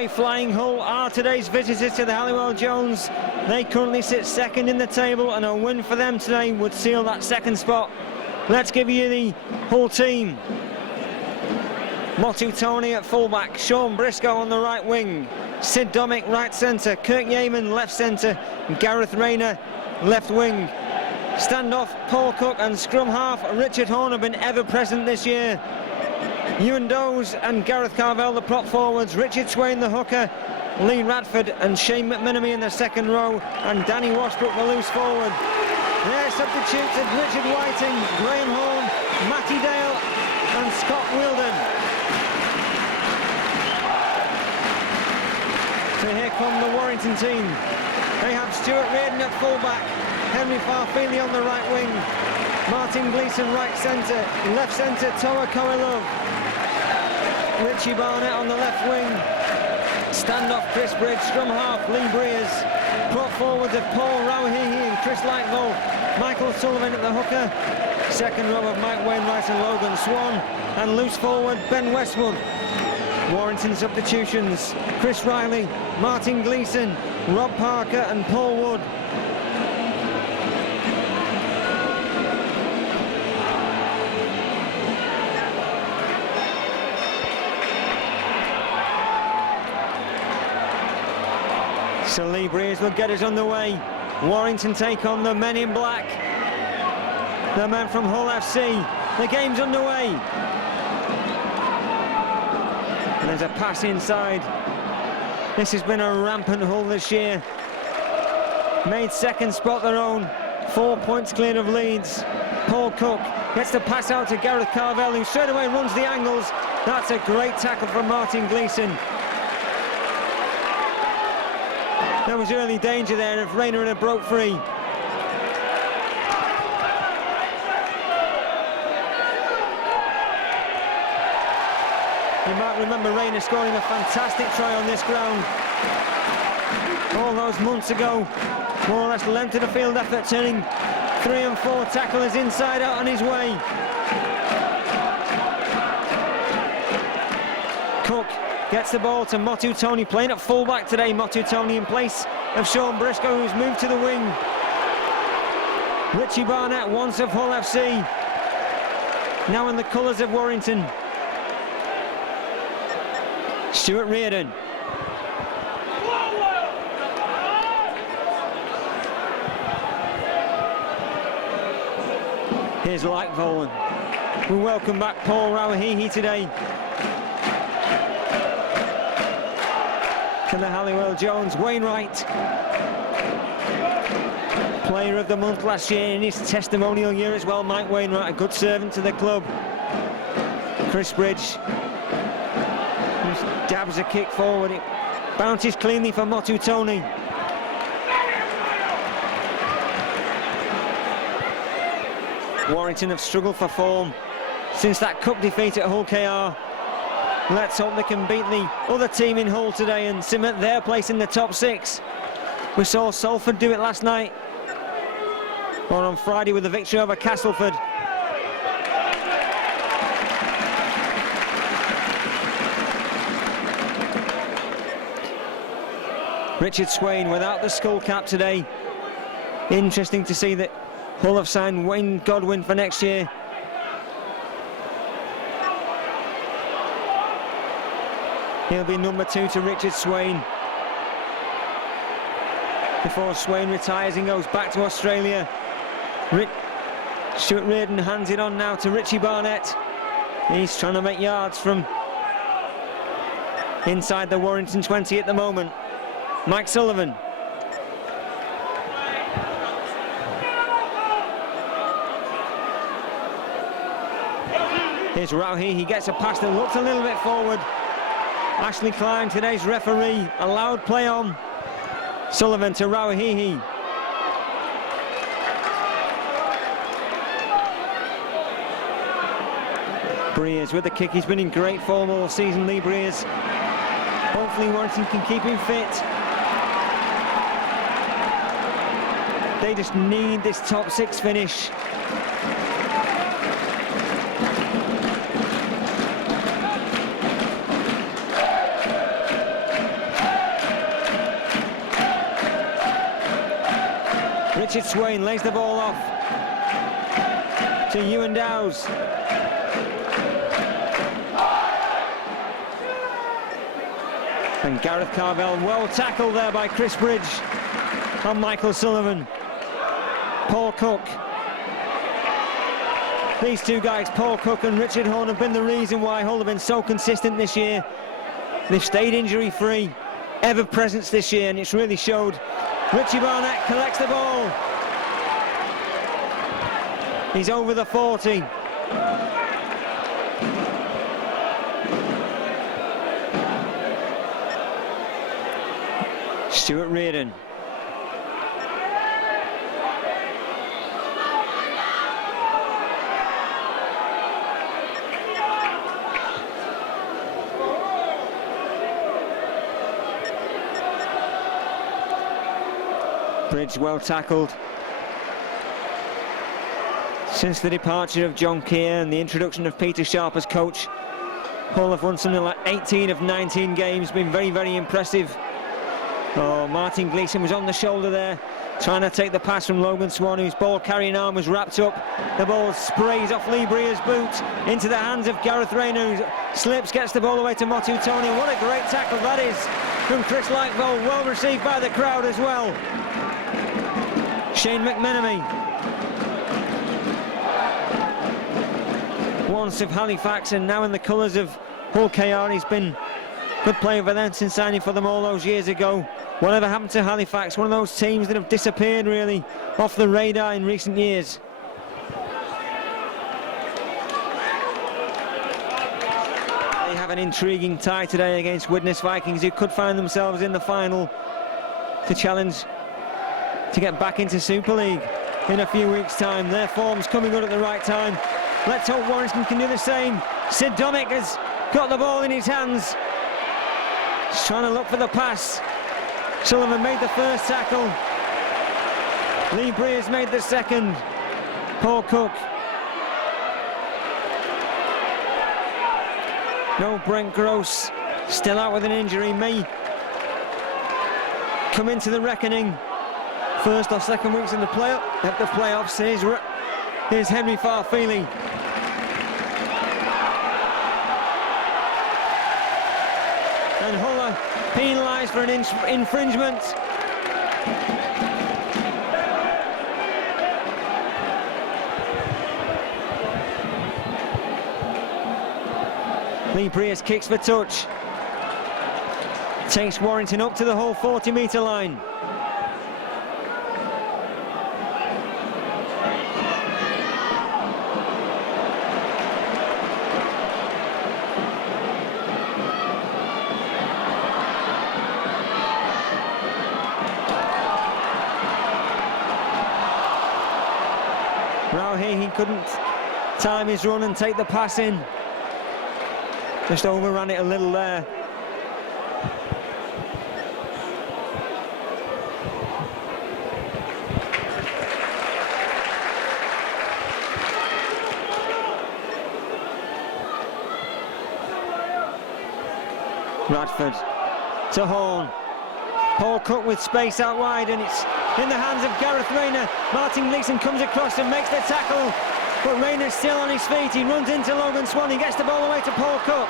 high-flying Hull are today's visitors to the Halliwell Jones. They currently sit second in the table, and a win for them today would seal that second spot. Let's give you the Hull team. Motu Tony at fullback, Sean Briscoe on the right wing, Sid Domick right centre, Kirk Yeaman left centre, Gareth Rayner left wing. Standoff, Paul Cook, and scrum half Richard Horn have been ever present this year. Ewan Doze and Gareth Carvell the prop forwards, Richard Swain the hooker, Lee Radford and Shane McMinamy in the second row, and Danny Washbrook the loose forward. Their substitutes are Richard Whiting, Graham Horn, Matty Dale and Scott Wilden. So here come the Warrington team. They have Stuart Reardon at fullback, Henry Farfeely on the right wing, Martin Gleeson right centre, left centre Toa Coelove, Richie Barnett on the left wing, standoff Chris Bridge, scrum half Lee Breers, prop forwards of Paul Rauhihi and Chris Lightvold, Michael Sullivan at the hooker, second row of Mike Wainwright and Logan Swan, and loose forward Ben Westwood. Warrington substitutions, Chris Riley, Martin Gleeson, Rob Parker and Paul Wood. So Lee Breers will get us underway. Warrington take on the men in black, the men from Hull FC. The game's underway. And there's a pass inside. This has been a rampant Hull this year. Made second spot their own, 4 points clear of Leeds. Paul Cook gets the pass out to Gareth Carvell, who straight away runs the angles. That's a great tackle from Martin Gleeson. There was early danger there if Rayner had broke free. You might remember Rayner scoring a fantastic try on this ground all those months ago. More or less length of the field effort, turning 3 and 4 tacklers inside out on his way. Cook gets the ball to Motu Tony, playing at fullback today. Motu Tony in place of Sean Briscoe, who's moved to the wing. Richie Barnett, once of Hull FC, now in the colours of Warrington. Stuart Reardon. Here's Lightvold. We welcome back Paul Rauhihi today to the Halliwell Jones. Wainwright, player of the month last year in his testimonial year as well. Mike Wainwright, a good servant to the club. Chris Bridge just dabs a kick forward. It bounces cleanly for Motu Tony. Warrington have struggled for form since that cup defeat at Hull KR. Let's hope they can beat the other team in Hull today and cement their place in the top 6. We saw Salford do it last night, or on Friday with a victory over Castleford. Richard Swain without the skull cap today. Interesting to see that Hull have signed Wayne Godwin for next year. He'll be number 2 to Richard Swain before Swain retires and goes back to Australia. Stuart Reardon hands it on now to Richie Barnett. He's trying to make yards from inside the Warrington 20 at the moment. Mike Sullivan. Here's Rauhi, he gets a pass that looks a little bit forward. Ashley Klein, today's referee, allowed play on. Sullivan to Rauhihi. Breers with the kick, he's been in great form all season, Lee Breers. Hopefully Warrington can keep him fit. They just need this top 6 finish. Richard Swain lays the ball off to Ewan Dowes. And Gareth Carvell, well tackled there by Chris Bridge on Michael Sullivan. Paul Cook. These two guys, Paul Cook and Richard Horne, have been the reason why Hull have been so consistent this year. They've stayed injury-free, ever-presence this year, and it's really showed. Richie Barnett collects the ball. He's over the 40. Stuart Reardon. Bridge well tackled. Since the departure of John Keir and the introduction of Peter Sharp as coach, Hull have won something like 18 of 19 games, been very, very impressive. Oh, Martin Gleeson was on the shoulder there, trying to take the pass from Logan Swan, whose ball-carrying arm was wrapped up. The ball sprays off Lee Breer's boot into the hands of Gareth Rayner, who slips, gets the ball away to Motu Tony. What a great tackle that is from Chris Lightbowl, well received by the crowd as well. Shane McMenemy. Once of Halifax and now in the colours of Hull KR. He's been good player for them since signing for them all those years ago. Whatever happened to Halifax? One of those teams that have disappeared really off the radar in recent years. They have an intriguing tie today against Widnes Vikings, who could find themselves in the final to challenge to get back into Super League in a few weeks' time. Their form's coming good at the right time. Let's hope Warrington can do the same. Sid Domick has got the ball in his hands. He's trying to look for the pass. Sullivan made the first tackle. Lee Breers made the second. Paul Cook. No, Brent Gross still out with an injury. May come into the reckoning. First or second weeks in the playoffs. Here's Henry Farfeely. And Hull are penalised for an infringement. Lee Breers kicks for touch. Takes Warrington up to the Hull 40-metre line. He couldn't time his run and take the pass in. Just overran it a little there. Radford to Horne. Paul Cook with space out wide, and it's in the hands of Gareth Rayner. Martin Gleeson comes across and makes the tackle, but Rayner's still on his feet. He runs into Logan Swan. He gets the ball away to Paul Cook.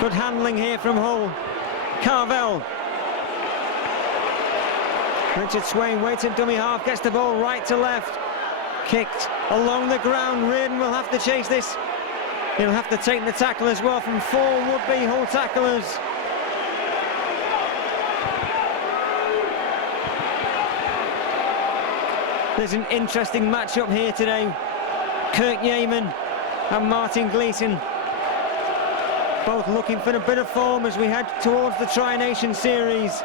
Good handling here from Hull. Carvell. Richard Swain waits at dummy half, gets the ball right to left. Kicked along the ground. Reardon will have to chase this. He'll have to take the tackle as well from four would-be Hull tacklers. There's an interesting match-up here today. Kirk Yeaman and Martin Gleeson both looking for a bit of form as we head towards the Tri-Nation Series.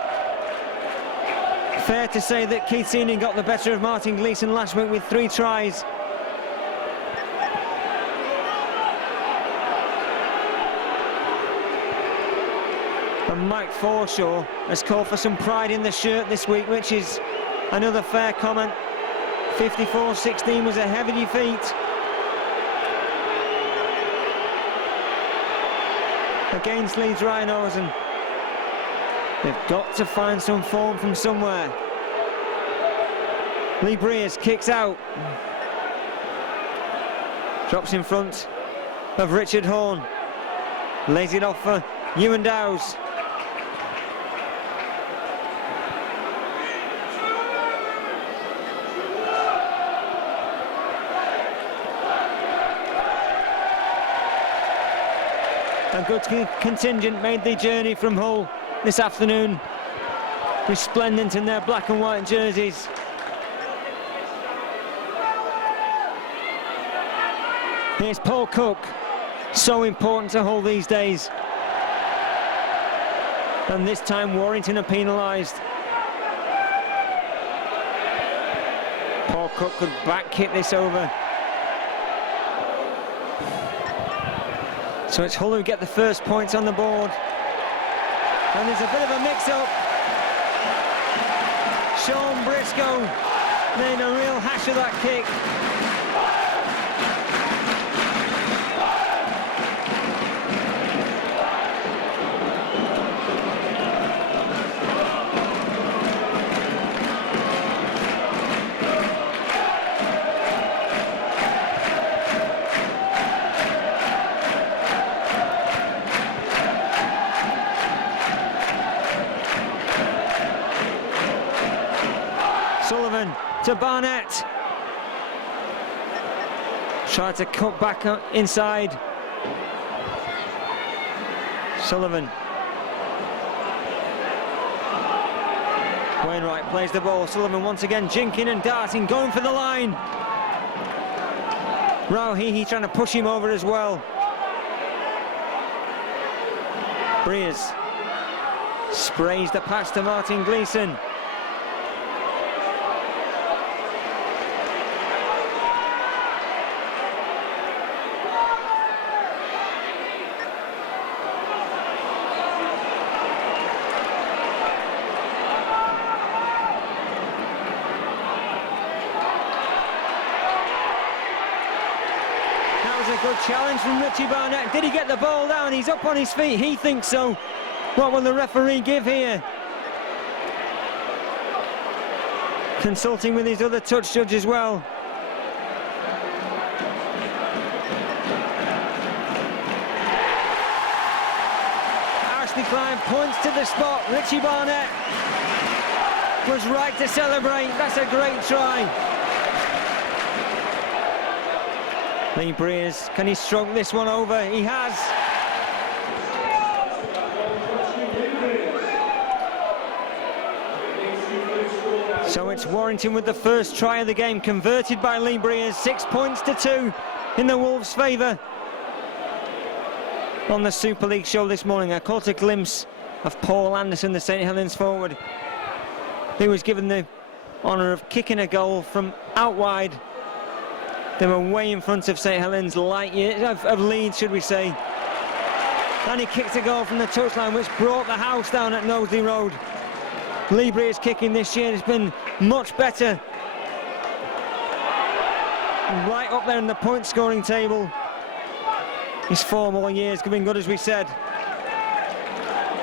Fair to say that Keith Seeney got the better of Martin Gleeson last week with 3 tries. And Mike Forshaw has called for some pride in the shirt this week, which is another fair comment. 54-16 was a heavy defeat against Leeds Rhinos, and they've got to find some form from somewhere. Lee Breers kicks out. Drops in front of Richard Horn. Lays it off for Ewan Dowes. A good contingent made the journey from Hull this afternoon, resplendent in their black and white jerseys. Here's Paul Cook, so important to Hull these days. And this time Warrington are penalised. Paul Cook could back kick this over. So it's Hull who get the first points on the board. And there's a bit of a mix-up. Sean Briscoe made a real hash of that kick. Sullivan to Barnett. Tried to cut back inside. Sullivan. Wainwright plays the ball. Sullivan once again jinking and darting, going for the line. Rauhihi trying to push him over as well. Breers sprays the pass to Martin Gleeson. Good challenge from Richie Barnett. Did he get the ball down? He's up on his feet. He thinks so. What will the referee give here? Consulting with his other touch judge as well. Ashley Klein points to the spot. Richie Barnett was right to celebrate. That's a great try. Lee Breers, can he stroke this one over? He has. So it's Warrington with the first try of the game, converted by Lee Breers. 6 points to 2 in the Wolves' favour. On the Super League show this morning, I caught a glimpse of Paul Anderson, the St Helens forward. He was given the honour of kicking a goal from out wide. They were way in front of St Helens, light years of Leeds, should we say. And he kicked a goal from the touchline, which brought the house down at Knowsley Road. Lee Breers kicking this year has been much better. Right up there in the point scoring table. His form all year has been good, as we said.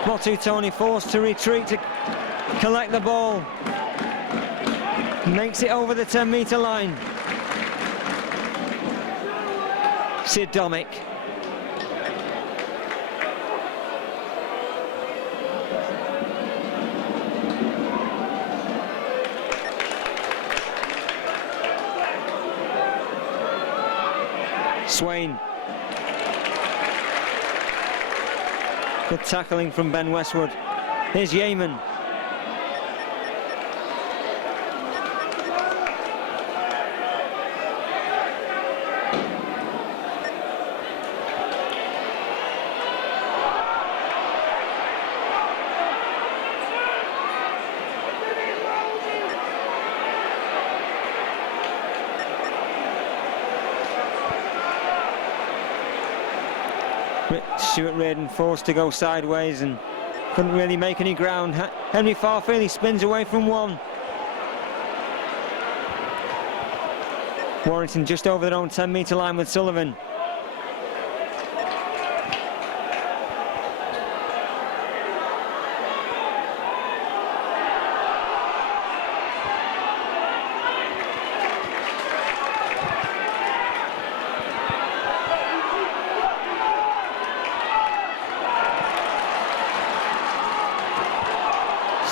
Motu Tony forced to retreat to collect the ball. Makes it over the 10-metre line. Sid Domick. Swain. Good tackling from Ben Westwood. Here's Yeaman. Stuart Reardon forced to go sideways and couldn't really make any ground. Henry Farfield spins away from one. Warrington just over their own 10-metre line with Sullivan.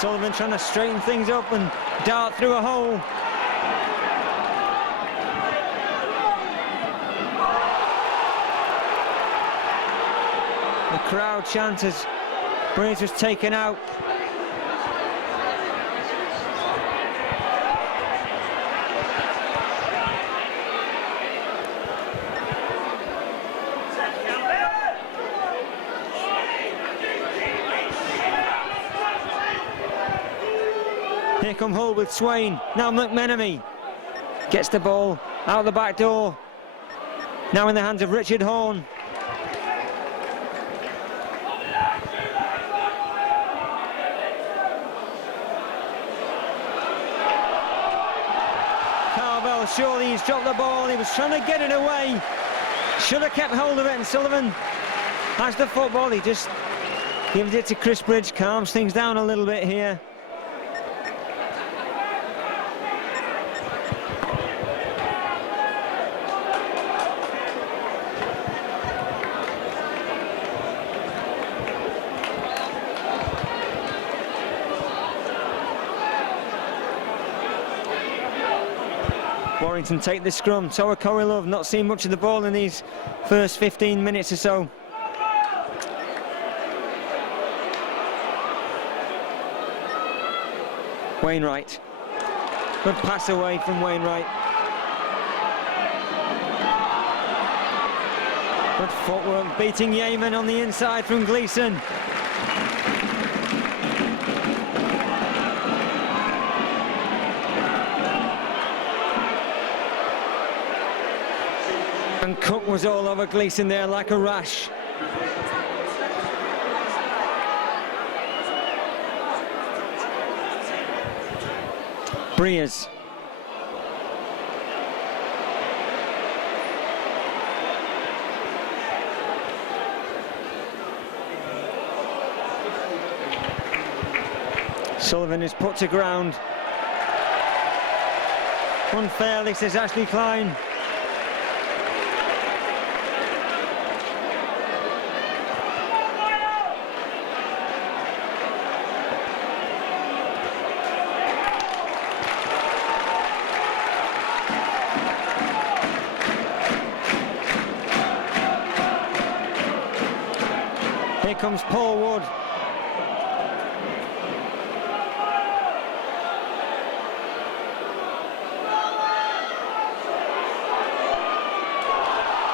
Sullivan trying to straighten things up and dart through a hole. The crowd chants as Breeze was taken out. Here come Hull with Swain. Now McMenemy gets the ball out the back door. Now in the hands of Richard Horn. Carvel, surely he's dropped the ball. He was trying to get it away. Should have kept hold of it, and Sullivan has the football. He just gives it to Chris Bridge, calms things down a little bit here. Warrington take the scrum. Toa Koilov not seen much of the ball in these first 15 minutes or so. Wainwright. Good pass away from Wainwright. Good footwork, beating Yeaman on the inside from Gleeson. And Cook was all over Gleeson there like a rash. Breers. Sullivan is put to ground. Unfairly, says Ashley Klein. Here comes Paul Wood.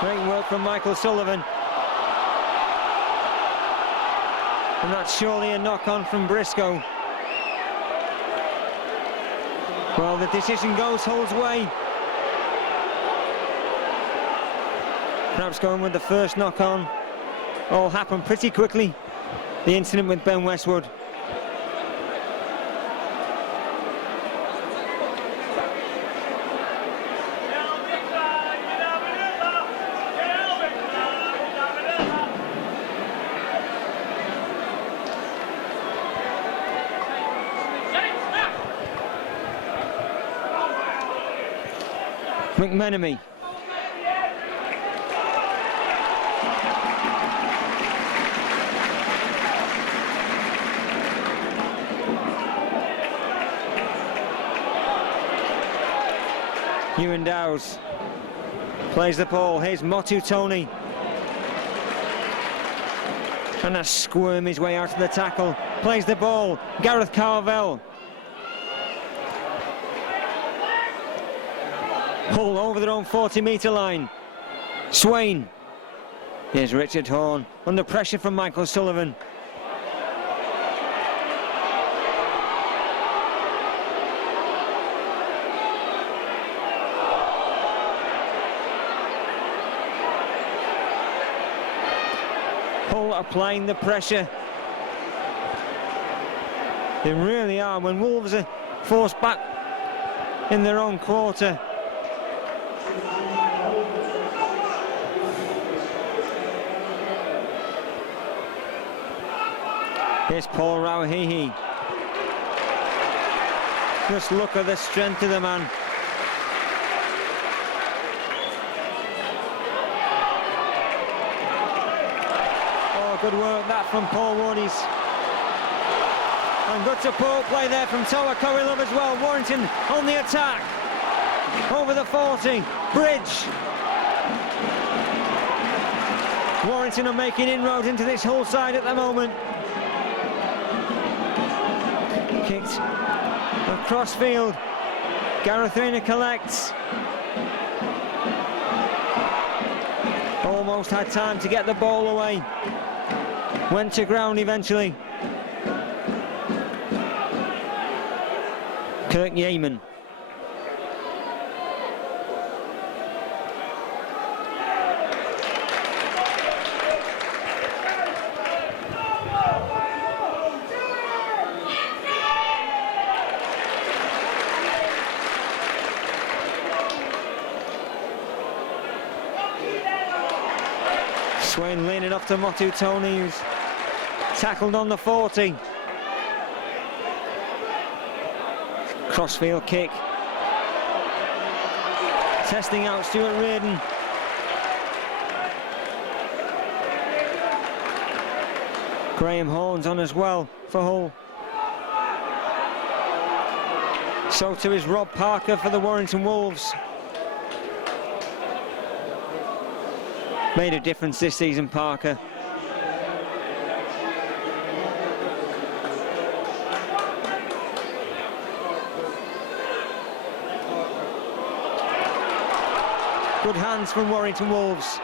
Great work from Michael Sullivan. And that's surely a knock-on from Briscoe. Well, the decision goes Hull's way. Perhaps going with the first knock-on. All happened pretty quickly. The incident with Ben Westwood. McMenemy. Ewan Dowes plays the ball. Here's Motu Tony. Trying to squirm his way out of the tackle. Plays the ball. Gareth Carvel. Hull over their own 40-metre line. Swain. Here's Richard Horn under pressure from Michael Sullivan. Hull applying the pressure. They really are. When Wolves are forced back in their own quarter, here's Paul Rauhihi. Just look at the strength of the man. Oh, good work that from Paul Wood. He's And good support play there from Toa Korilov as well. Warrington on the attack. Over the 40. Bridge. Warrington are making inroads into this Hull side at the moment. Kicked across field. Gareth Rayner collects. Almost had time to get the ball away. Went to ground eventually. Kirk Yeaman. Swain leaning off to Motu Tony, who's tackled on the 40. Crossfield kick. Testing out Stuart Reardon. Graham Horn's on as well for Hull. So too is Rob Parker for the Warrington Wolves. Made a difference this season, Parker. Good hands from Warrington Wolves.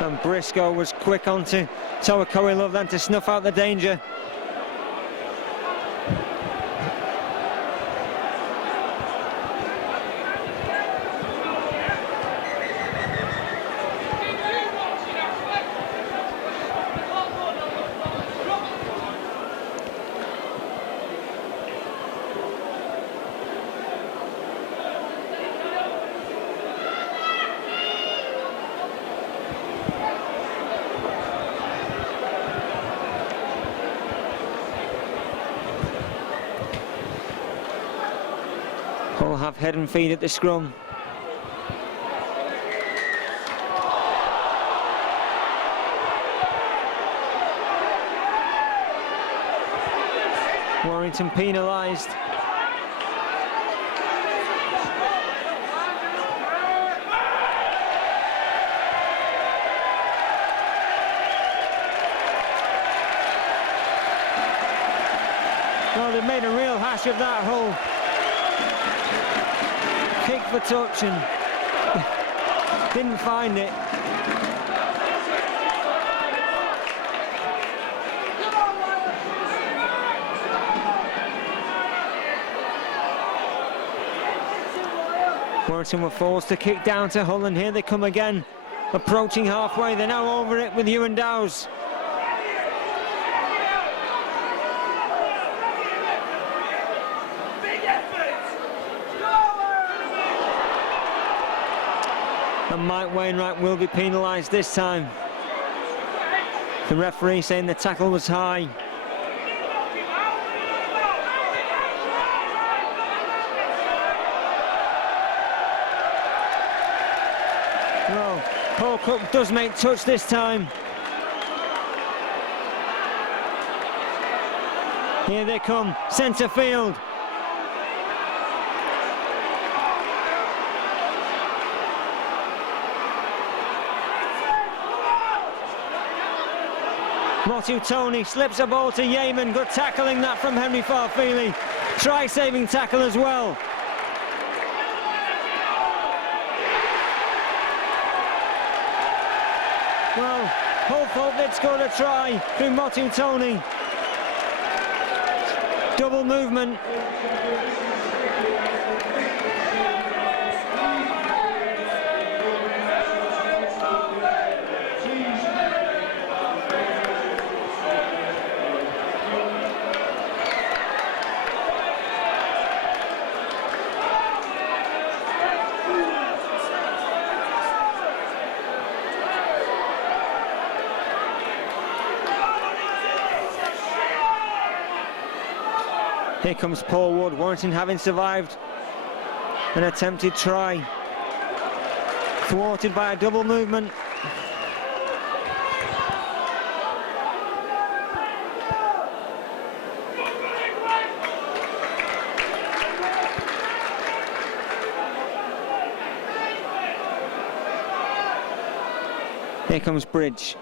And Briscoe was quick onto Toa Korilov then to snuff out the danger. Hull have head and feet at the scrum. Warrington penalised. Well, they've made a real hash of that, Hull. Kick for touch and didn't find it. Warrington were forced to kick down to Hull, and here they come again. Approaching halfway, they're now over it with Ewan Dowes. And Mike Wainwright will be penalised this time. The referee saying the tackle was high. Well, Paul Cook does make touch this time. Here they come, centre field. Motu Tony slips a ball to Yeaman. Good tackling that from Henry Farfili. Try saving tackle as well. Well, Hull thought they'd scored a try through Motu Tony. Double movement. Here comes Paul Wood, Warrington having survived an attempted try Thwarted by a double movement. Here comes Bridge.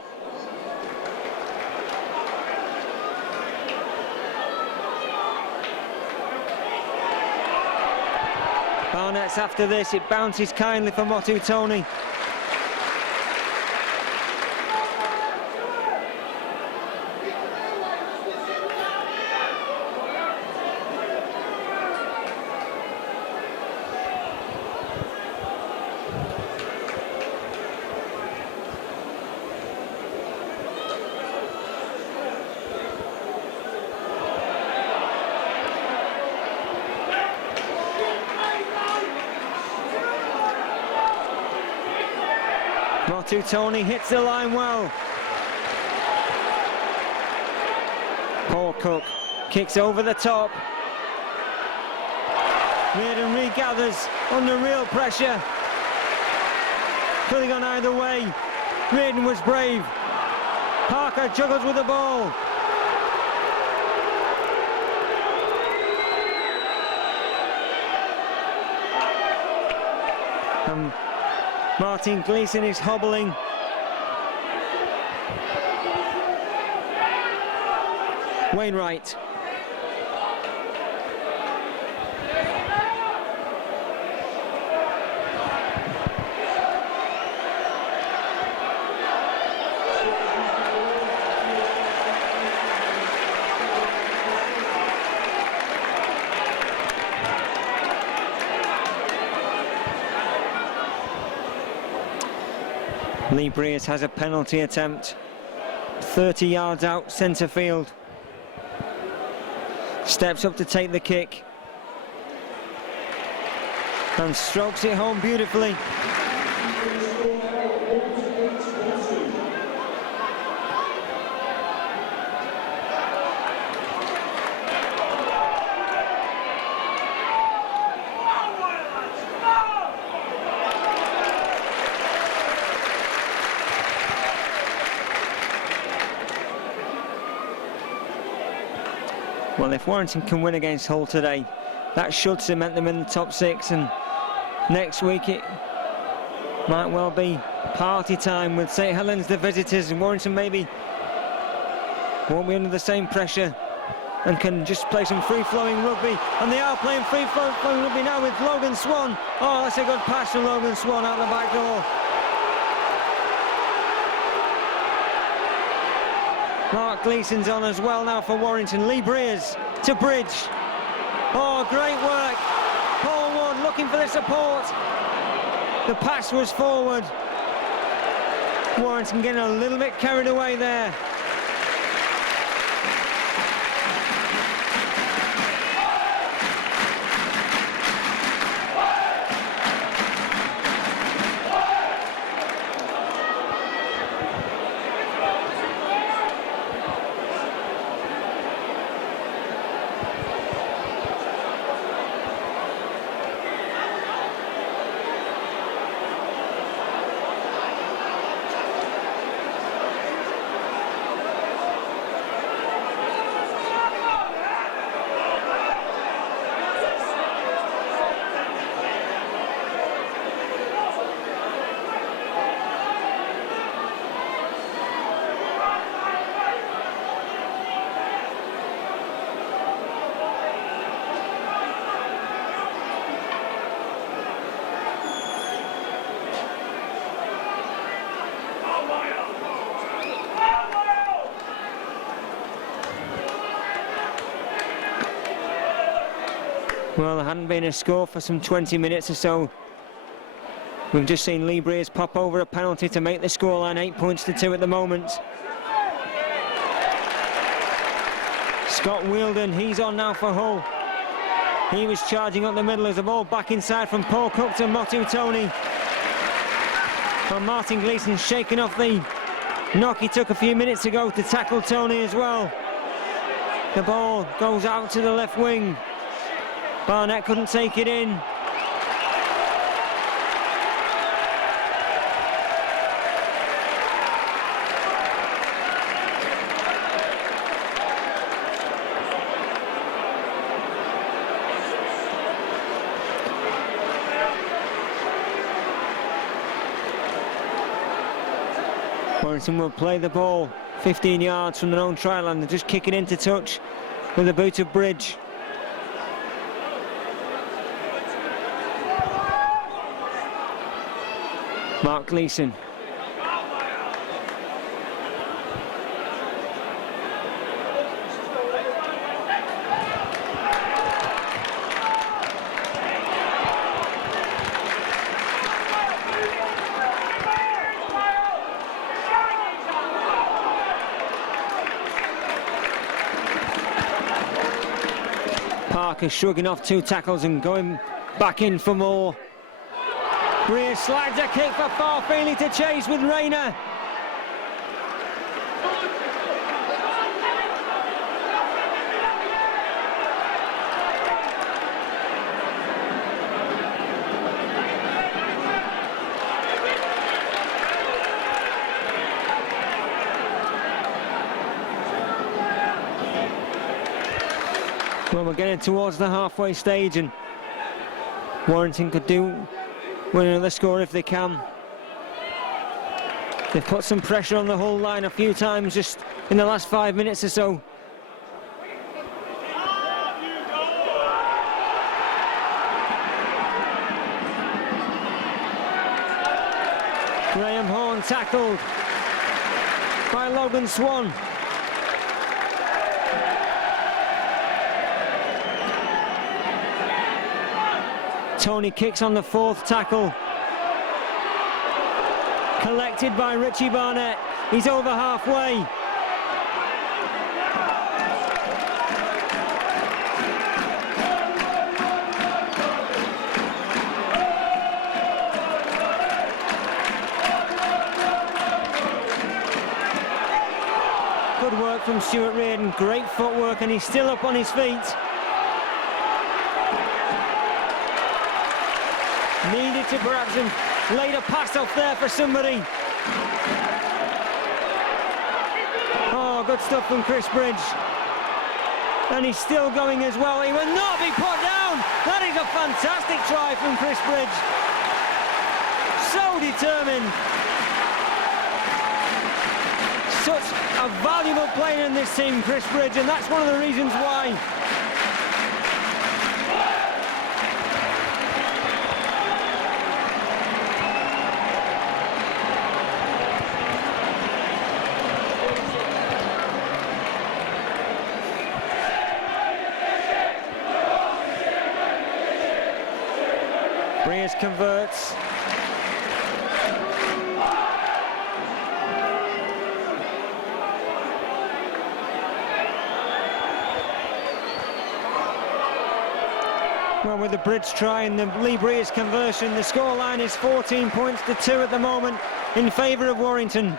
Barnett's after this, it bounces kindly for Motu Tony. Motu Tony hits the line well. Paul Cook kicks over the top. Reardon regathers under real pressure. Could have gone either way. Reardon was brave. Parker juggles with the ball. Martin Gleeson is hobbling. Wainwright. Lee Breers has a penalty attempt, 30 yards out centre field. Steps up to take the kick and strokes it home beautifully. Well, if Warrington can win against Hull today, that should cement them in the top six, and next week it might well be party time with St Helens the visitors, and Warrington maybe won't be under the same pressure and can just play some free-flowing rugby, and they are playing free-flowing rugby now with Logan Swan. Oh, that's a good pass from Logan Swan out the back door. Mark Gleeson's on as well now for Warrington. Lee Breers to Bridge. Oh, great work. Paul Wood looking for the support. The pass was forward. Warrington getting a little bit carried away there. Well, there hadn't been a score for some 20 minutes or so. We've just seen Lee Breers pop over a penalty to make the scoreline 8-2 at the moment. Scott Wielden, he's on now for Hull. He was charging up the middle as the ball back inside from Paul Cook to Motu Tony. Well, Martin Gleeson shaking off the knock he took a few minutes ago to tackle Tony as well. The ball goes out to the left wing. Barnett couldn't take it in. Warrington will play the ball 15 yards from their own try line. They're just kicking into touch with the boot of Bridge. Mark Gleeson. Parker shrugging off 2 tackles and going back in for more. Greer slides a kick for Farfeely to chase with Rayner. Well, we're getting towards the halfway stage, and Warrington could win another score if they can. They've put some pressure on the whole line a few times just in the last 5 minutes or so. Graham Horn tackled by Logan Swan. Tony kicks on the 4th tackle. Collected by Richie Barnett. He's over halfway. Good work from Stuart Reardon. Great footwork, and he's still up on his feet. Needed to perhaps have laid a pass off there for somebody. Oh, good stuff from Chris Bridge. And he's still going as well. He will not be put down. That is a fantastic try from Chris Bridge. So determined. Such a valuable player in this team, Chris Bridge, and that's one of the reasons why. Breers converts. Well, with the Bridge try and the Lee Breers conversion, the scoreline is 14 points to 2 at the moment in favour of Warrington.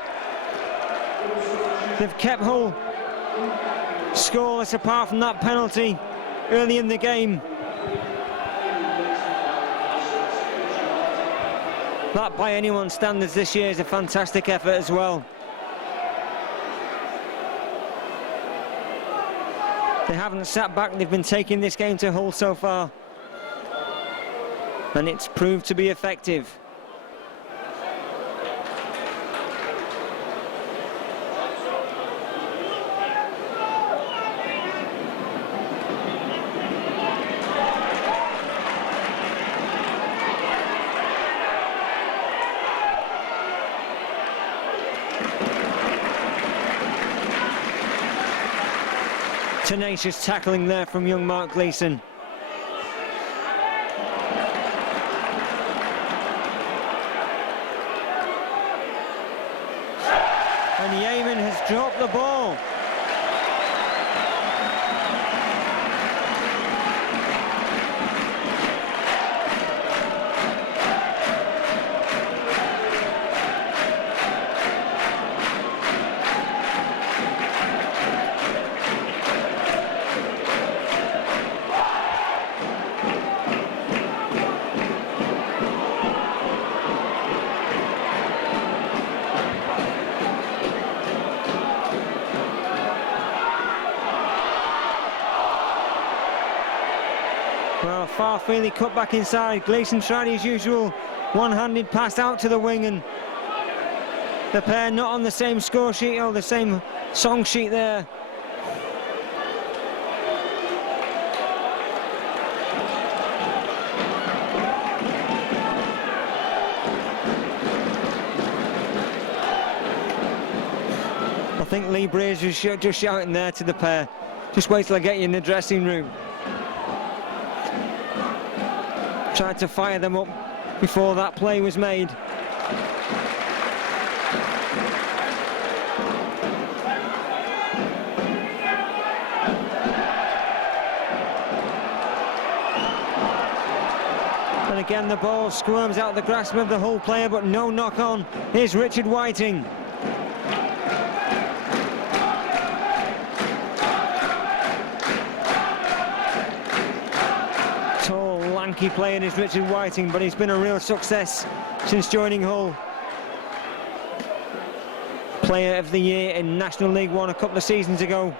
They've kept Hull scoreless apart from that penalty early in the game. That, by anyone's standards this year, is a fantastic effort as well. They haven't sat back, they've been taking this game to Hull so far. And it's proved to be effective. Tenacious tackling there from young Mark Gleeson. And Yeaman has dropped the ball. Well, Farfeely cut back inside. Gleeson tried his usual one-handed pass out to the wing, and The pair not on the same score sheet or the same song sheet there. I think Lee Breers was just shouting there to the pair, just wait till I get you in the dressing room. Tried to fire them up before that play was made. And again the ball squirms out of the grasp of the Hull player, but no knock on. Here's Richard Whiting. Tall, lanky player is Richard Whiting, but he's been a real success since joining Hull. Player of the Year in National League One a couple of seasons ago.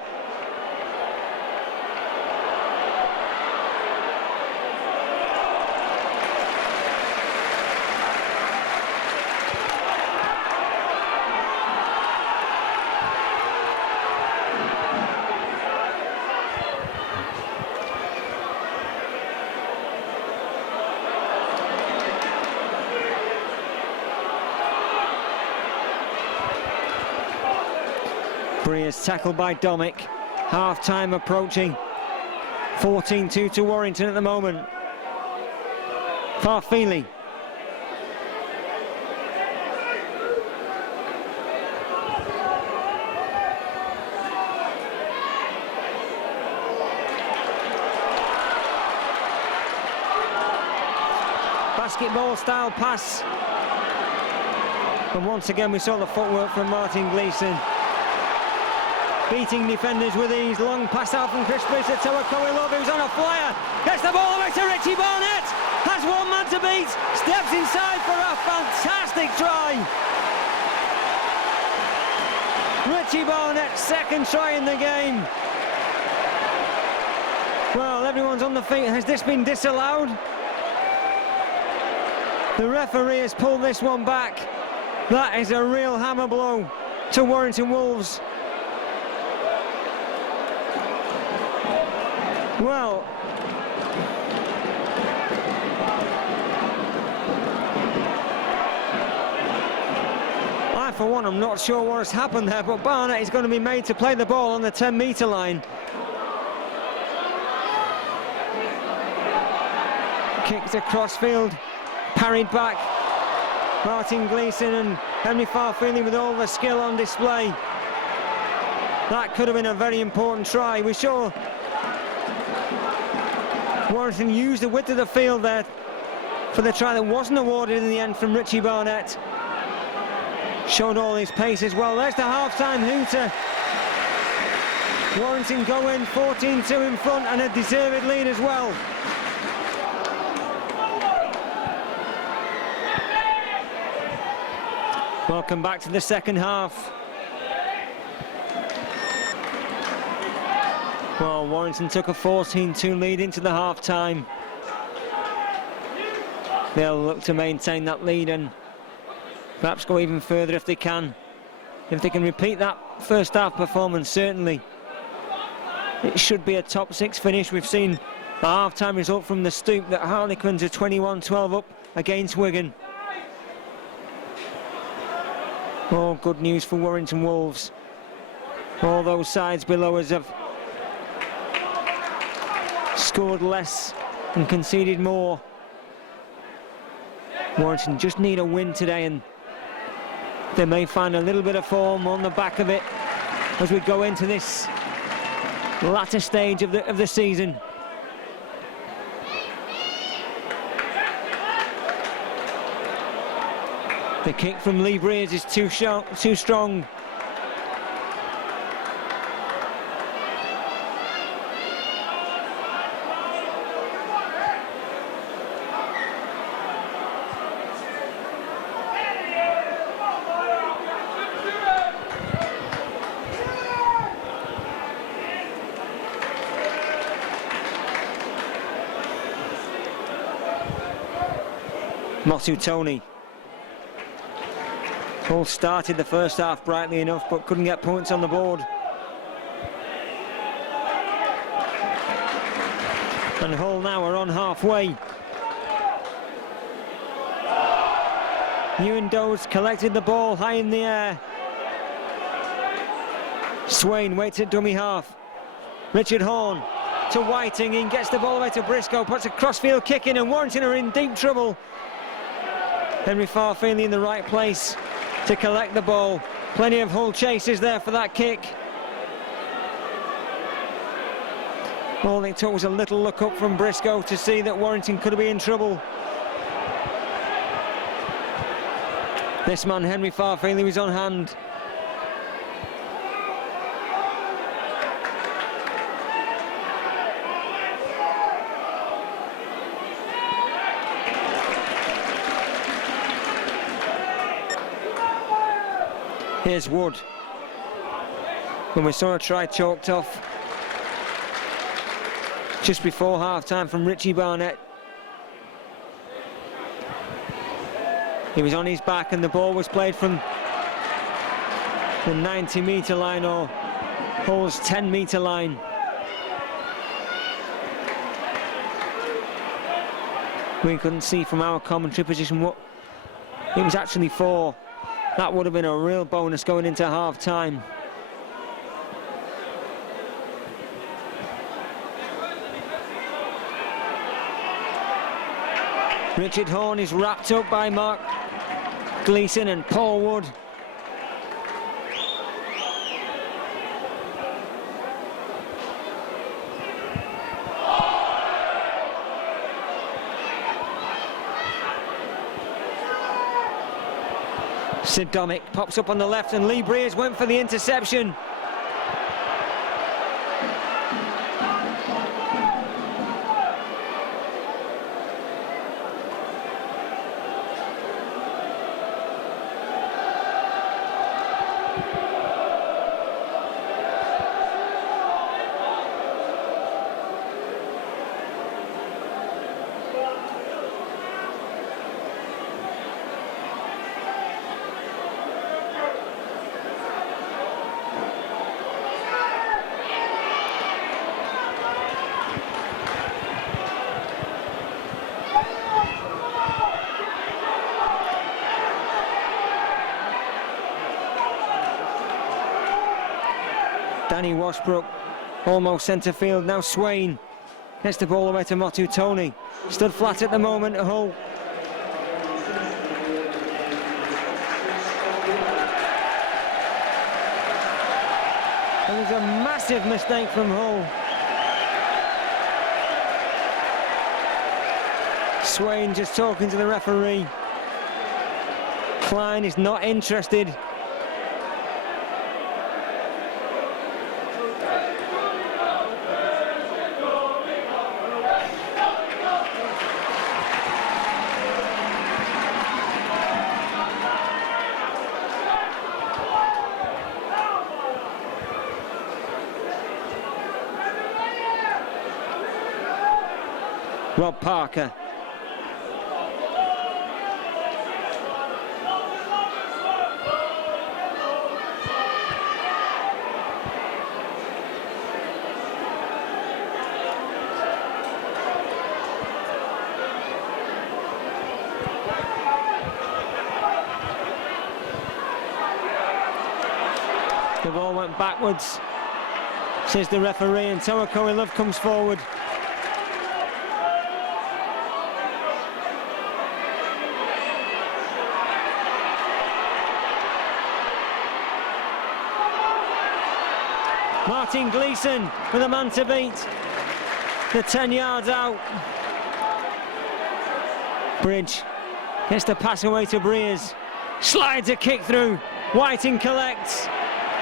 Breers tackled by Domick. Half time approaching. 14-2 to Warrington at the moment. Farfili. Basketball style pass. And once again we saw the footwork from Martin Gleeson. Beating defenders with ease. Long pass out from Chris Bruce to Toa Koilov, who's on a flyer. Gets the ball away to Richie Barnett. Has one man to beat. Steps inside for a fantastic try. Richie Barnett, second try in the game. Well, everyone's on the feet. Has this been disallowed? The referee has pulled this one back. That is a real hammer blow to Warrington Wolves. Well, I for one am not sure what has happened there, but Barnett is going to be made to play the ball on the 10-metre line. Kicked across field, parried back. Martin Gleeson and Henry Farfili with all the skill on display. That could have been a very important try. We saw Warrington used the width of the field there for the try that wasn't awarded in the end from Richie Barnett. Showed all his pace as well. There's the half-time hooter. Warrington go in 14-2 in front and a deserved lead as well. Welcome back to the second half. Well, Warrington took a 14-2 lead into the half-time. They'll look to maintain that lead and perhaps go even further if they can. If they can repeat that first half performance, certainly it should be a top 6 finish. We've seen the half-time result from the Stoop that Harlequins are 21-12 up against Wigan. Oh, good news for Warrington Wolves. All those sides below us have scored less and conceded more. Warrington just need a win today and they may find a little bit of form on the back of it as we go into this latter stage of the season. The kick from Lee Breers is too strong. Motu Tony. Hull started the first half brightly enough, but couldn't get points on the board. And Hull now are on halfway. Ewan Dowes collected the ball high in the air. Swain waits at dummy half. Richard Horne to Whiting, and gets the ball away to Briscoe, puts a crossfield kick in, and Warrington are in deep trouble. Henry Farfeely in the right place to collect the ball. Plenty of Hull chases there for that kick. All it took was a little look up from Briscoe to see that Warrington could be in trouble. This man, Henry Farfeely, was on hand. Here's Wood. And we saw a try chalked off just before half-time from Richie Barnett. He was on his back and the ball was played from the 90-metre line, or Hull's 10-metre line. We couldn't see from our commentary position what it was actually for. That would have been a real bonus going into half-time. Richard Horne is wrapped up by Mark Gleeson and Paul Wood. Sid Domick pops up on the left, and Lee Breers went for the interception. Danny Washbrook, almost centre field. Now Swain gets the ball away to Motu Tony. Stood flat at the moment, Hull. It was a massive mistake from Hull. Swain just talking to the referee. Klein is not interested. Rob Parker. The ball went backwards, says the referee, and Toa Koilov comes forward. Martin Gleeson with a man to beat. The 10 yards out. Bridge gets the pass away to Breers. Slides a kick through. Whiting collects.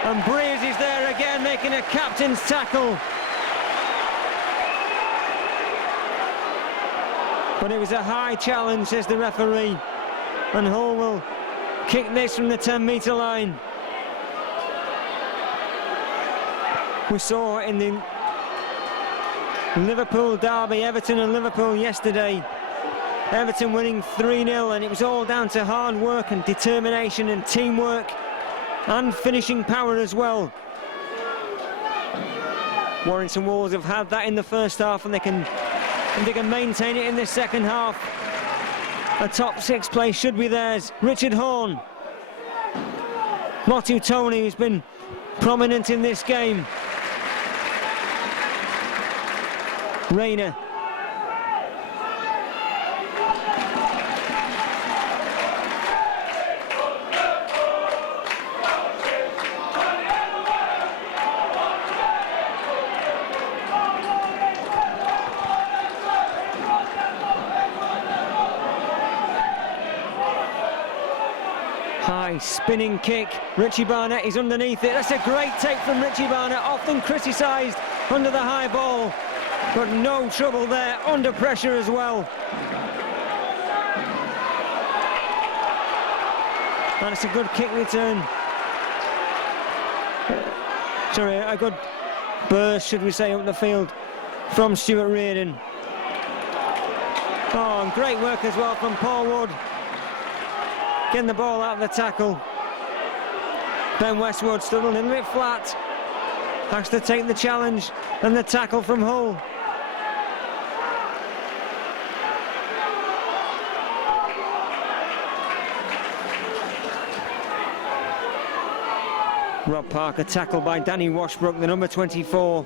And Breers is there again, making a captain's tackle. But it was a high challenge, says the referee. And Hull will kick this from the 10-metre line. We saw in the Liverpool derby, Everton and Liverpool yesterday, Everton winning 3-0, and it was all down to hard work and determination and teamwork and finishing power as well. Warrington Wolves have had that in the first half, and they can maintain it in the second half. A top 6 place should be theirs. Richard Horne, Motu Tony, who's been prominent in this game. Rayner. High spinning kick. Richie Barnett is underneath it. That's a great take from Richie Barnett, often criticised under the high ball, but no trouble there, under pressure as well. And it's a good kick return. Sorry, a good burst, should we say, up the field from Stuart Reardon. Oh, and great work as well from Paul Wood, getting the ball out of the tackle. Ben Westwood stood a little bit flat, has to take the challenge and the tackle from Hull. Rob Parker tackled by Danny Washbrook, the number 24.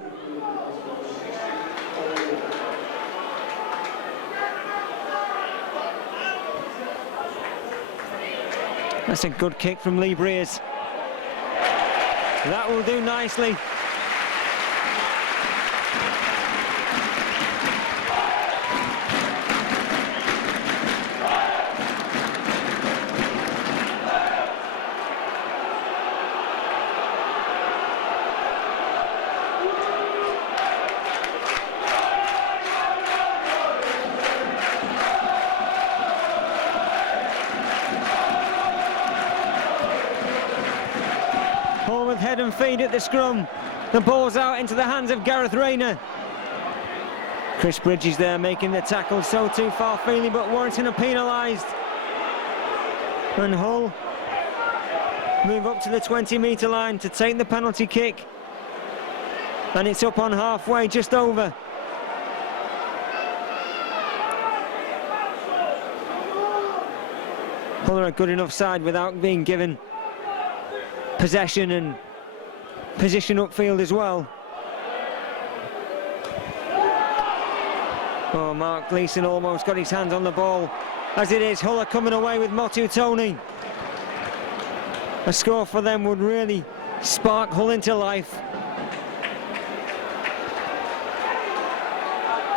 That's a good kick from Lee Breers. That will do nicely. With head and feet at the scrum. The ball's out into the hands of Gareth Rayner. Chris Bridges there making the tackle, so too Farfeely, but Warrington are penalised. And Hull move up to the 20-metre line to take the penalty kick. And it's up on halfway, just over. Hull are a good enough side without being given possession and position upfield as well. Oh, Mark Gleeson almost got his hands on the ball. As it is, Hull are coming away with Motu Tony. A score for them would really spark Hull into life.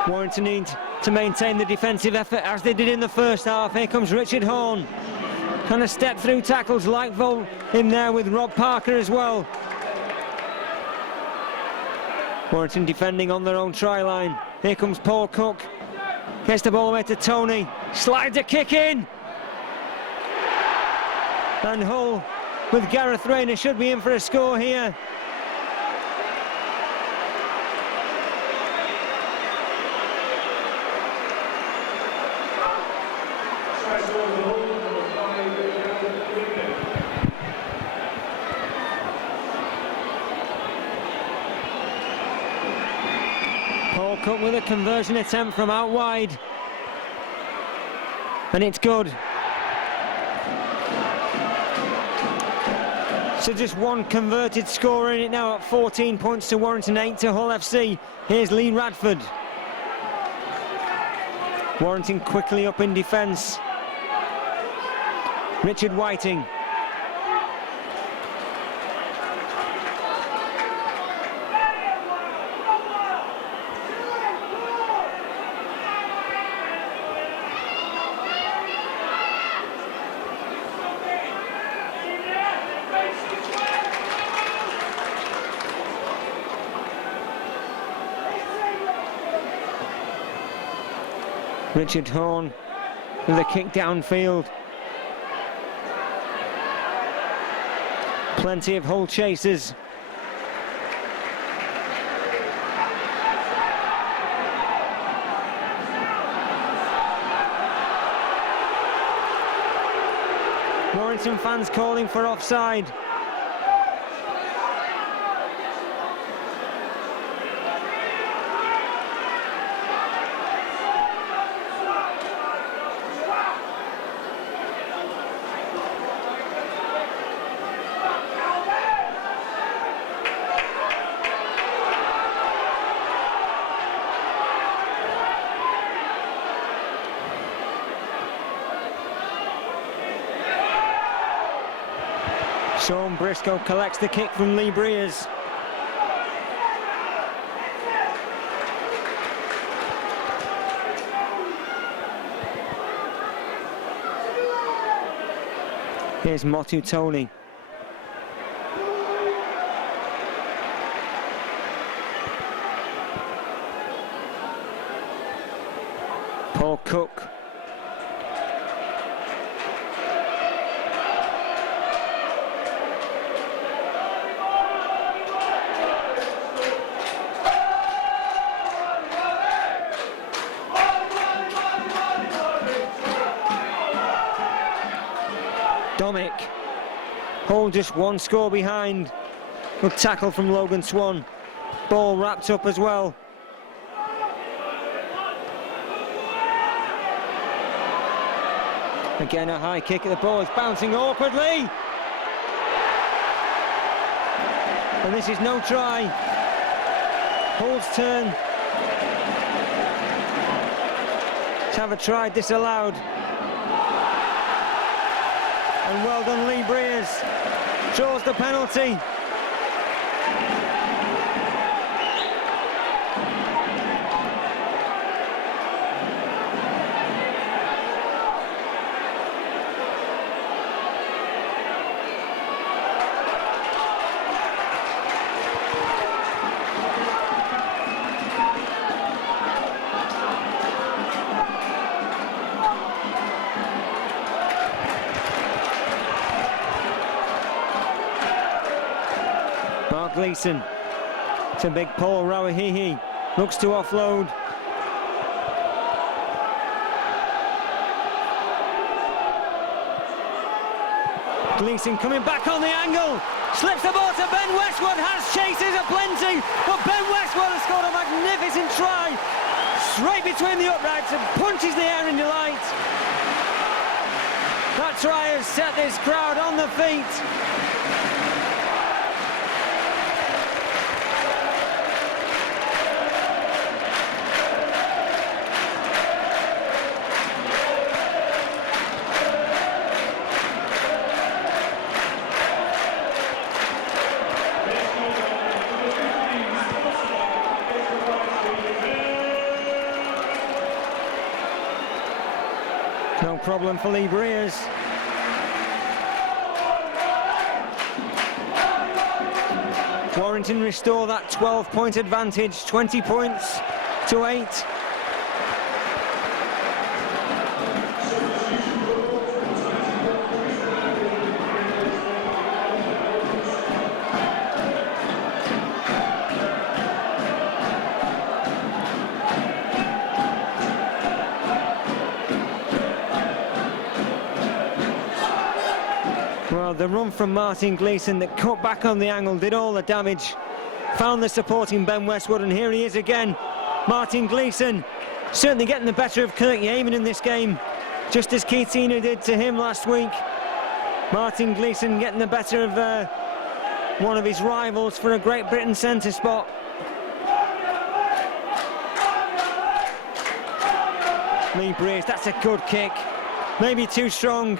Warrington need to maintain the defensive effort as they did in the first half. Here comes Richard Horne. Kind of step through tackles like Volt in there with Rob Parker as well. Warrington defending on their own try line. Here comes Paul Cook. Gets the ball away to Tony. Slides a kick in. And Hull with Gareth Rayner should be in for a score here. Paul Cook with a conversion attempt from out wide. And it's good. So just one converted score in it now at 14 points to Warrington, 8 to Hull FC. Here's Lee Radford. Warrington quickly up in defence. Richard Whiting. Richard Horne with a kick downfield. Plenty of Hull chasers. Warrington fans calling for offside. Sean Briscoe collects the kick from Lee Breers. Here's Motu Tony. Paul Cook. Domick. Hull just one score behind. Good tackle from Logan Swan. Ball wrapped up as well. Again a high kick at the ball. It's bouncing awkwardly. And this is no try. Hull's turn to have a try disallowed. And well done, Lee Breers. Draws the penalty. Gleeson to big Paul Rawahihi, looks to offload. Gleeson coming back on the angle, slips the ball to Ben Westwood, has chases aplenty, but Ben Westwood has scored a magnificent try, straight between the uprights and punches the air in delight. That try has set this crowd on the feet. No problem for Lee Breers. Warrington restore that 12-point advantage, 20 points to 8. Well, the run from Martin Gleeson that cut back on the angle did all the damage. Found the supporting Ben Westwood, and here he is again. Martin Gleeson certainly getting the better of Kirk Yeaman in this game, just as Keatina did to him last week. Martin Gleeson getting the better of one of his rivals for a Great Britain centre spot. Lee Breers, that's a good kick. Maybe too strong.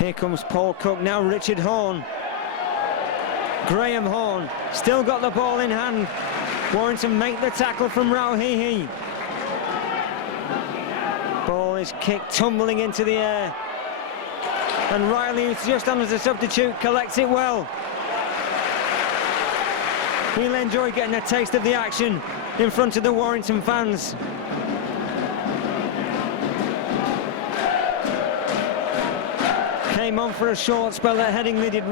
Here comes Paul Cook, now Richard Horne. Graham Horne, still got the ball in hand. Warrington make the tackle from Rauhihi. Ball is kicked tumbling into the air. And Riley, who's just on as a substitute, collects it well. He'll enjoy getting a taste of the action in front of the Warrington fans. Came on for a short spell at Headingley, did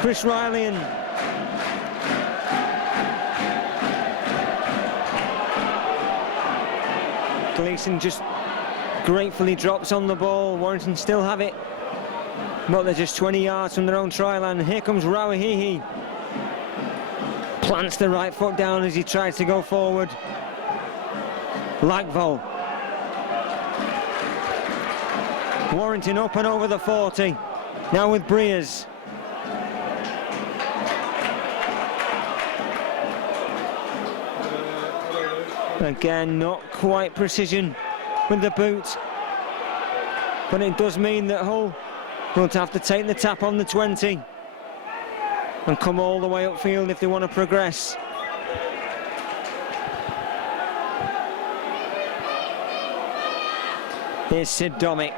Chris Riley, and Gleeson just gratefully drops on the ball. Warrington still have it, but they're just 20 yards from their own try line. Here comes Rauhihi. Plants the right foot down as he tries to go forward. Lagvall. Warrington up and over the 40. Now with Breers. Again, not quite precision with the boot, but it does mean that Hull will have to take the tap on the 20 and come all the way upfield if they want to progress. Here's Sid Domick.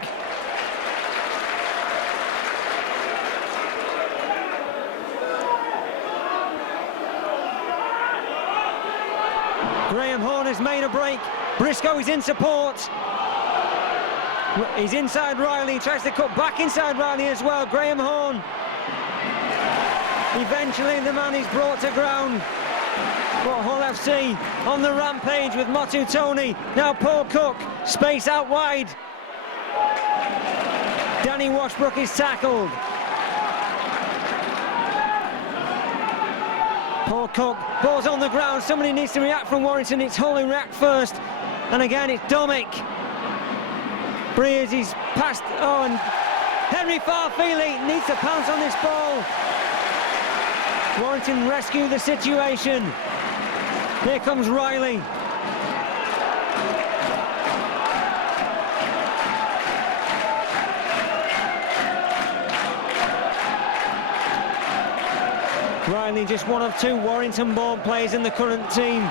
Graham Horne has made a break. Briscoe is in support. He's inside Riley, he tries to cut back inside Riley as well. Graham Horne. Eventually the man is brought to ground. But Hull FC on the rampage with Motu Tony. Now Paul Cook, space out wide. Danny Washbrook is tackled. Paul Cook, ball's on the ground. Somebody needs to react from Warrington. It's Hull who react first. And again, it's Domick. Breers, he's passed. Oh, and Henry Farfeely needs to pounce on this ball. Warrington rescue the situation. Here comes Riley. Riley just one of two Warrington ball players in the current team.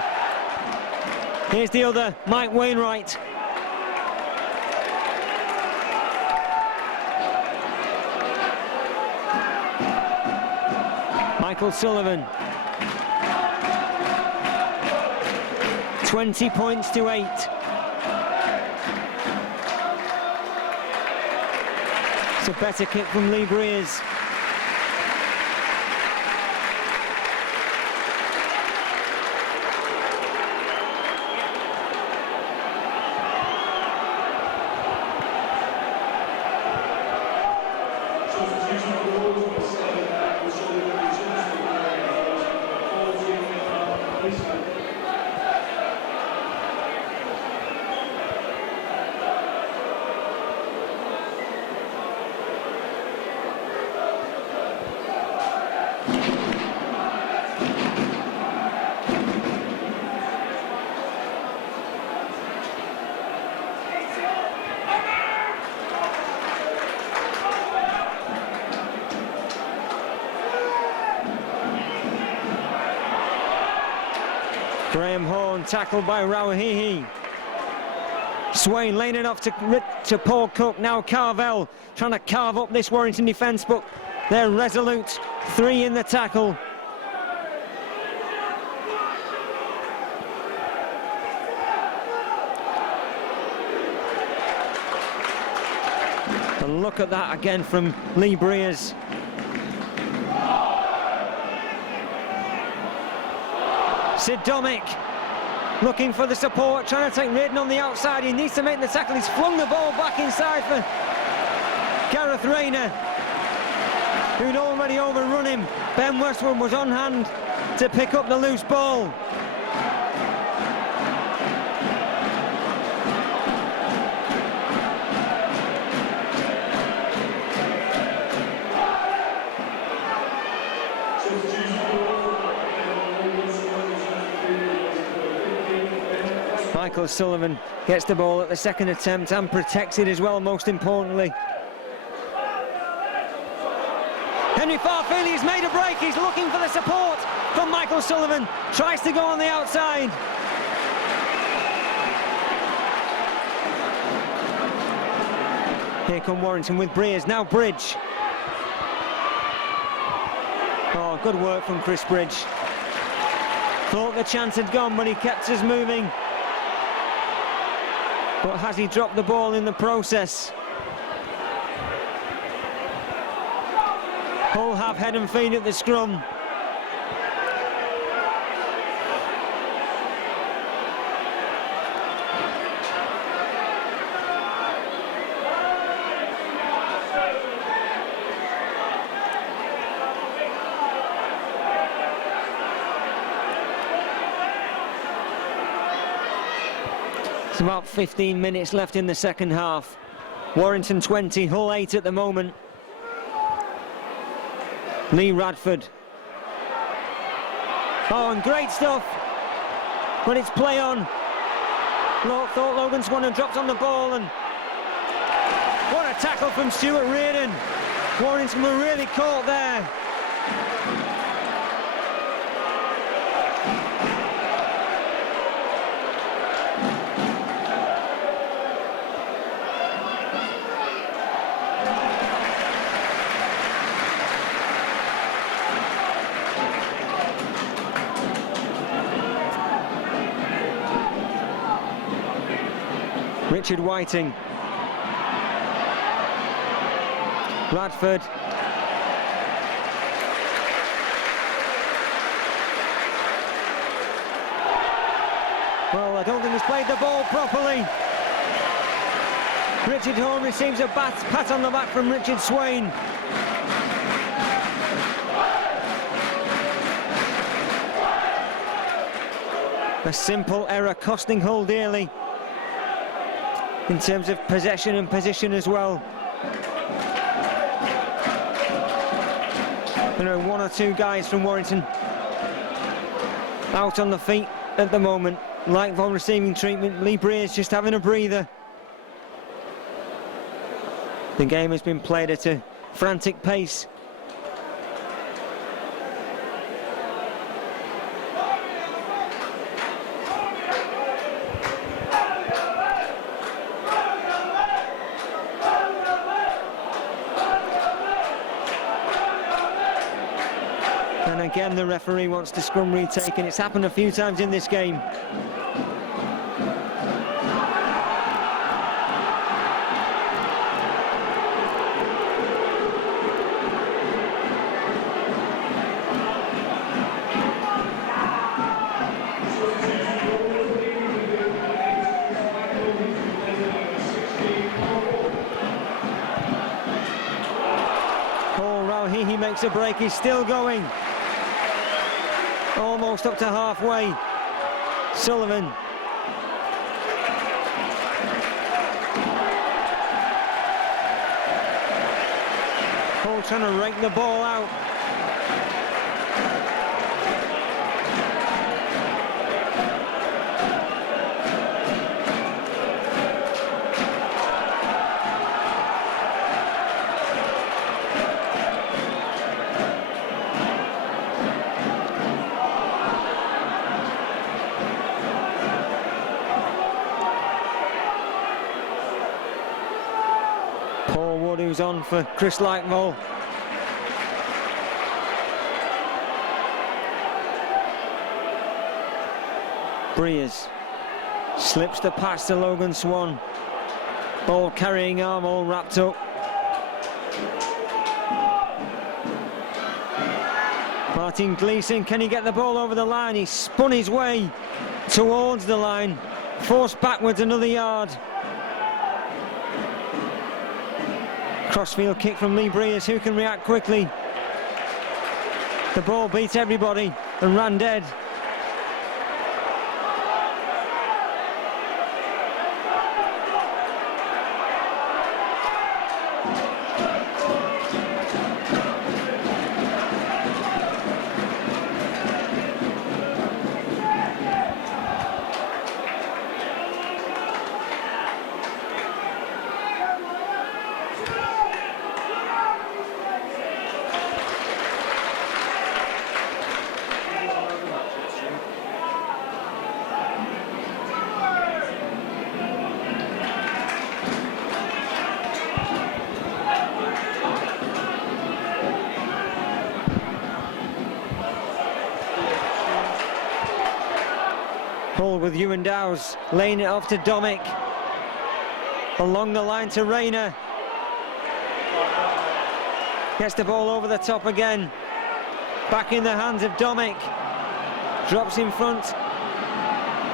Here's the other, Mike Wainwright. Michael Sullivan. 20 points to 8. It's a better kick from Lee Breers. Graham Horne tackled by Rauhihi. Swain laying it off to Paul Cook. Now Carvel trying to carve up this Warrington defence, but they're resolute. 3 in the tackle. And look at that again from Lee Breers. Sid Domick looking for the support, trying to take Reardon on the outside. He needs to make the tackle. He's flung the ball back inside for Gareth Rayner, who'd already overrun him. Ben Westwood was on hand to pick up the loose ball. Michael Sullivan gets the ball at the second attempt and protects it as well, most importantly. Henry Farfili has made a break. He's looking for the support from Michael Sullivan. Tries to go on the outside. Here come Warrington with Breers. Now Bridge. Oh, good work from Chris Bridge. Thought the chance had gone, but he kept us moving. But has he dropped the ball in the process? Hull have head and feet at the scrum. It's about 15 minutes left in the second half. Warrington 20, Hull 8 at the moment. Lee Radford. Oh, and great stuff. But it's play on. Thought Logan Swan had dropped on the ball, and what a tackle from Stuart Reardon. Warrington were really caught there. Richard Whiting. Radford. Well, I don't think he's played the ball properly. Richard Horn receives a pat on the back from Richard Swain. A simple error costing Hull dearly in terms of possession and position as well. There are one or two guys from Warrington out on the feet at the moment. Lightval receiving treatment, Lee Breers just having a breather. The game has been played at a frantic pace. And again, the referee wants to scrum retake, and it's happened a few times in this game. Paul Rauhihi makes a break, he's still going. Almost up to halfway. Sullivan. Hull trying to rake the ball out. Who's on for Chris Lightval. Breers slips the pass to Logan Swan. Ball carrying arm all wrapped up. Martin Gleeson, can he get the ball over the line? He spun his way towards the line, forced backwards another yard. Crossfield kick from Lee Breers, who can react quickly. The ball beat everybody and ran dead. with Ewan Dowes, laying it off to Domick. Along the line to Rayner. Gets the ball over the top again. Back in the hands of Domick. Drops in front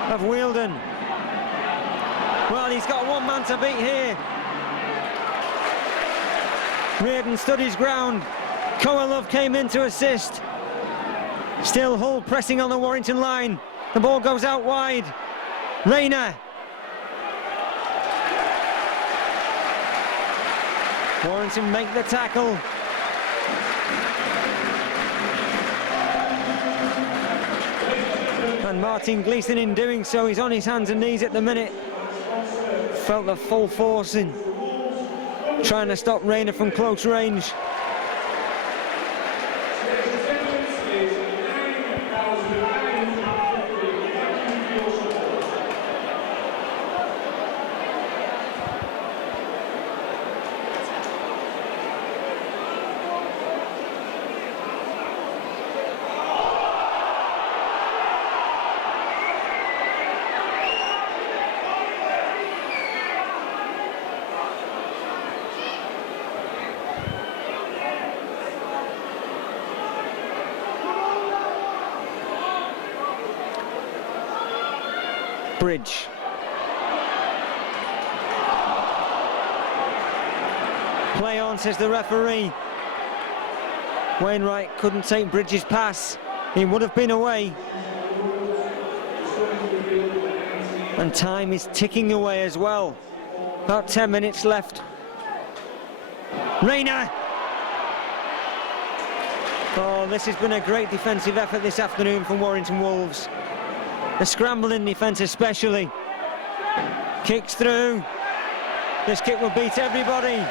of Wheeldon. Well, he's got one man to beat here. Reardon stood his ground. Coelove came in to assist. Still Hull pressing on the Warrington line. The ball goes out wide. Rayner. Warrington make the tackle. And Martin Gleeson, in doing so, he's on his hands and knees at the minute. Felt the full force in trying to stop Rayner from close range. Bridge. Play on, says the referee. Wainwright couldn't take Bridges' pass. He would have been away. And time is ticking away as well. About 10 minutes left. Rayner! Oh, this has been a great defensive effort this afternoon from Warrington Wolves. The scramble in defence especially. Kicks through. This kick will beat everybody.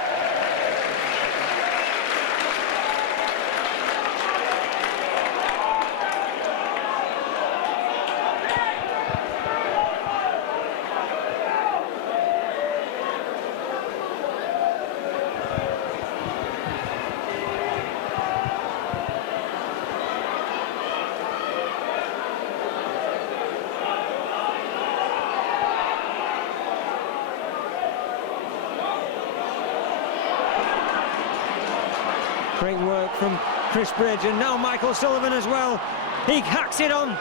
Great work from Chris Bridge, and now Michael Sullivan as well. He hacks it on.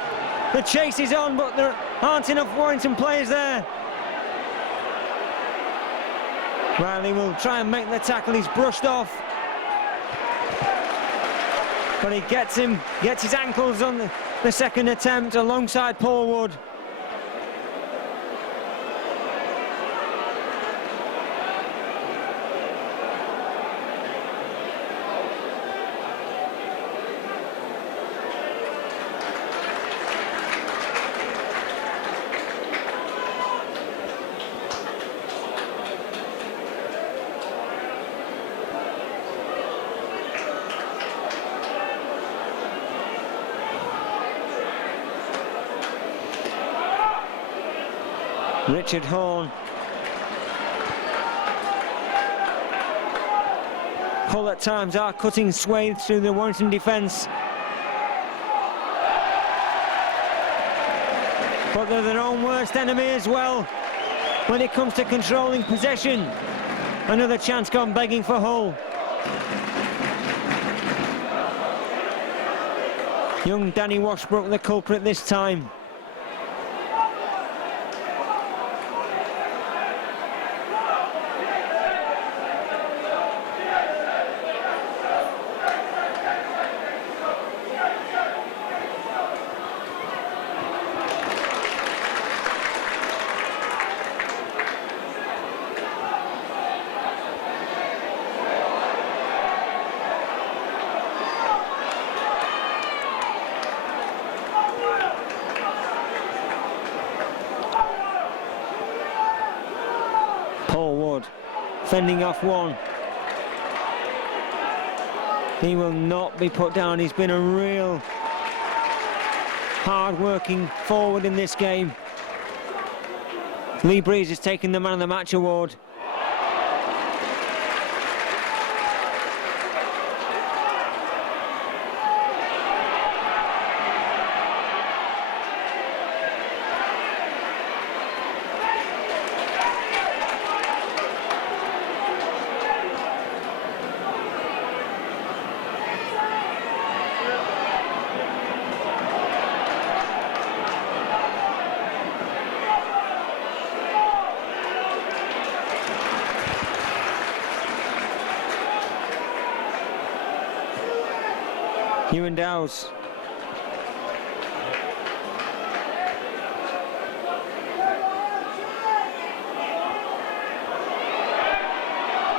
The chase is on, but there aren't enough Warrington players there. Riley will try and make the tackle. He's brushed off. But he gets his ankles on the second attempt alongside Paul Wood. Richard Horn. Hull at times are cutting swathes through the Warrington defence. But they're their own worst enemy as well when it comes to controlling possession. Another chance gone begging for Hull. Young Danny Washbrook the culprit this time. Paul Wood fending off one. He will not be put down. He's been a real hard-working forward in this game. Lee Breeze has taken the Man of the Match award. Ewan Dowes.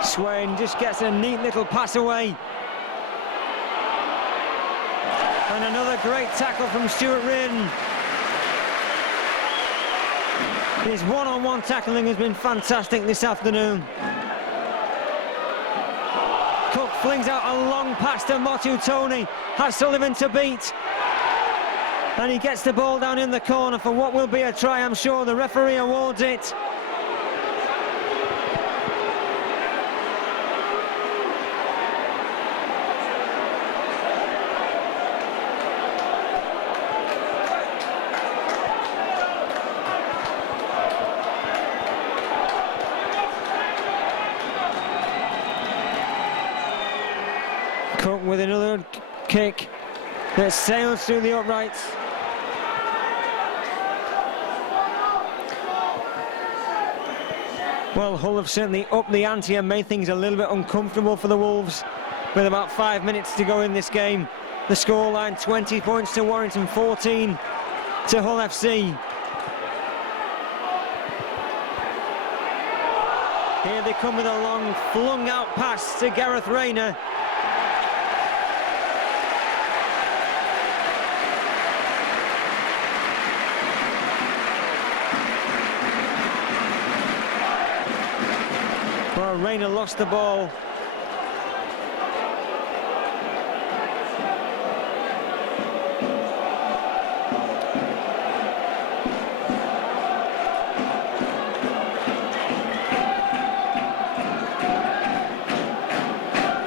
Swain just gets a neat little pass away. And another great tackle from Stuart Reardon. His one-on-one tackling has been fantastic this afternoon. Cook flings out a long pass to Motu Tony, has Sullivan to beat. And he gets the ball down in the corner for what will be a try, I'm sure. The referee awards it. Cook with another kick that sails through the uprights. Well, Hull have certainly upped the ante and made things a little bit uncomfortable for the Wolves with about 5 minutes to go in this game. The scoreline 20 points to Warrington, 14 to Hull FC. Here they come with a long flung out pass to Gareth Rayner. Well, Rayner lost the ball.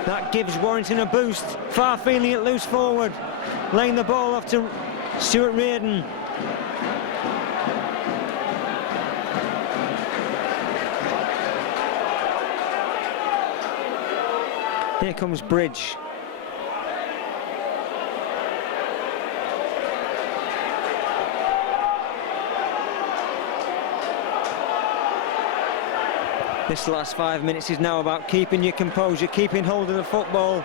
That gives Warrington a boost. Far feeling it loose forward. Laying the ball off to Stuart Reardon. Here comes Bridge. This last 5 minutes is now about keeping your composure, keeping hold of the football,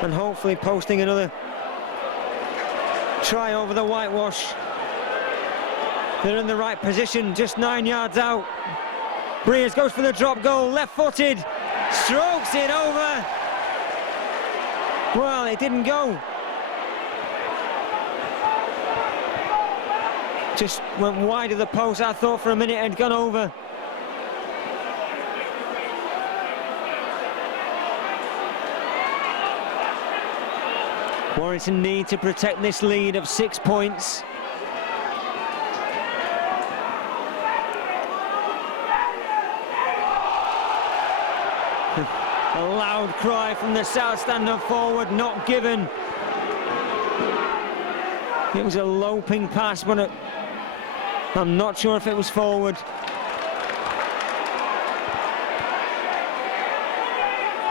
and hopefully posting another try over the whitewash. They're in the right position, just 9 yards out. Breers goes for the drop goal, left-footed, strokes it over. Well, it didn't go. Just went wide of the post. I thought for a minute it had gone over. Warrington need to protect this lead of 6 points. A loud cry from the south stand up forward, not given. It was a loping pass, but I'm not sure if it was forward.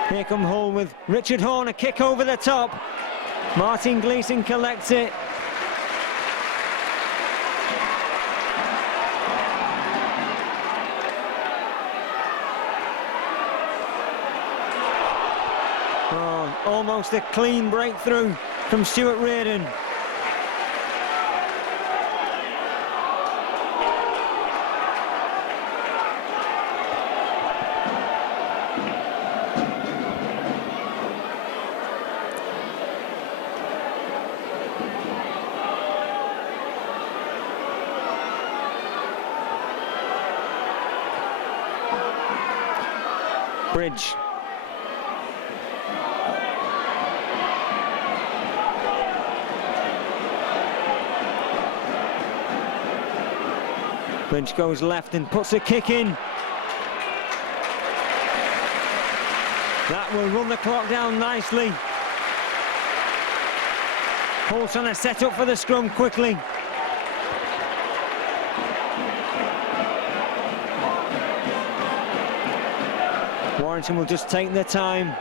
Here come Hull with Richard Horne, a kick over the top. Martin Gleeson collects it. Oh, almost a clean breakthrough from Stuart Reardon. Bridge. Bridge goes left and puts a kick in. That will run the clock down nicely. Hull trying to set up for the scrum quickly. Warrington will just take their time.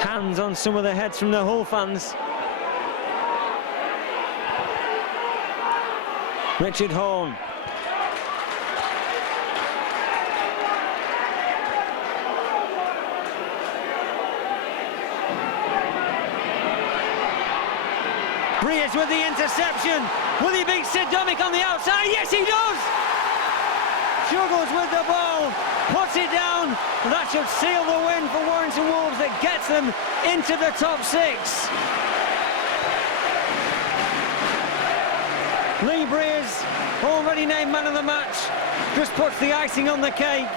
Hands on some of the heads from the Hull fans. Richard Horne. Breers with the interception. Will he beat Sid Domick on the outside? Yes, he does! Juggles with the ball, puts it down. That should seal the win for Warrington Wolves that gets them into the top 6. Lee Breers, already named man of the match, just puts the icing on the cake.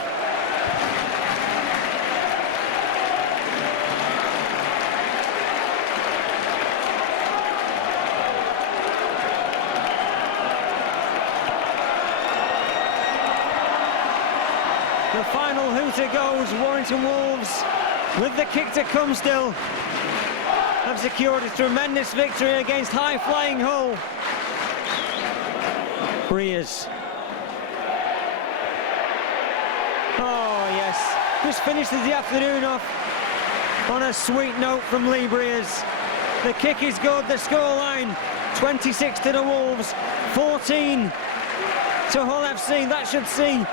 The final hooter goes. Warrington Wolves, with the kick to come still, have secured a tremendous victory against high-flying Hull. Breers. Oh yes, just finishes the afternoon off on a sweet note from Lee Breers. The kick is good, the scoreline 26 to the Wolves, 14 to Hull FC. That should see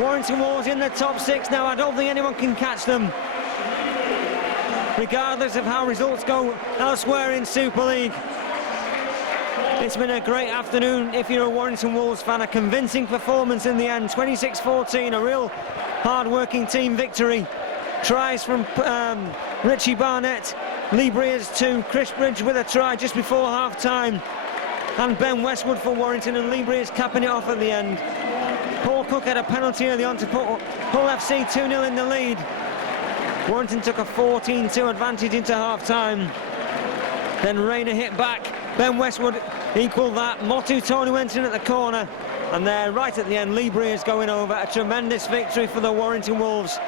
Warrington Wolves in the top 6 now. I don't think anyone can catch them, regardless of how results go elsewhere in Super League. It's been a great afternoon if you're a Warrington Wolves fan. A convincing performance in the end, 26-14, a real hard-working team victory. Tries from Richie Barnett, Lee Breers 2, Chris Bridge with a try just before half-time, and Ben Westwood for Warrington, and Lee Breers capping it off at the end. Paul Cook had a penalty early on to put Hull FC 2-0 in the lead. Warrington took a 14-2 advantage into half-time. Then Rayner hit back, Ben Westwood equalled that. Motu Tony went in at the corner, and there right at the end, Lee Breers going over. A tremendous victory for the Warrington Wolves.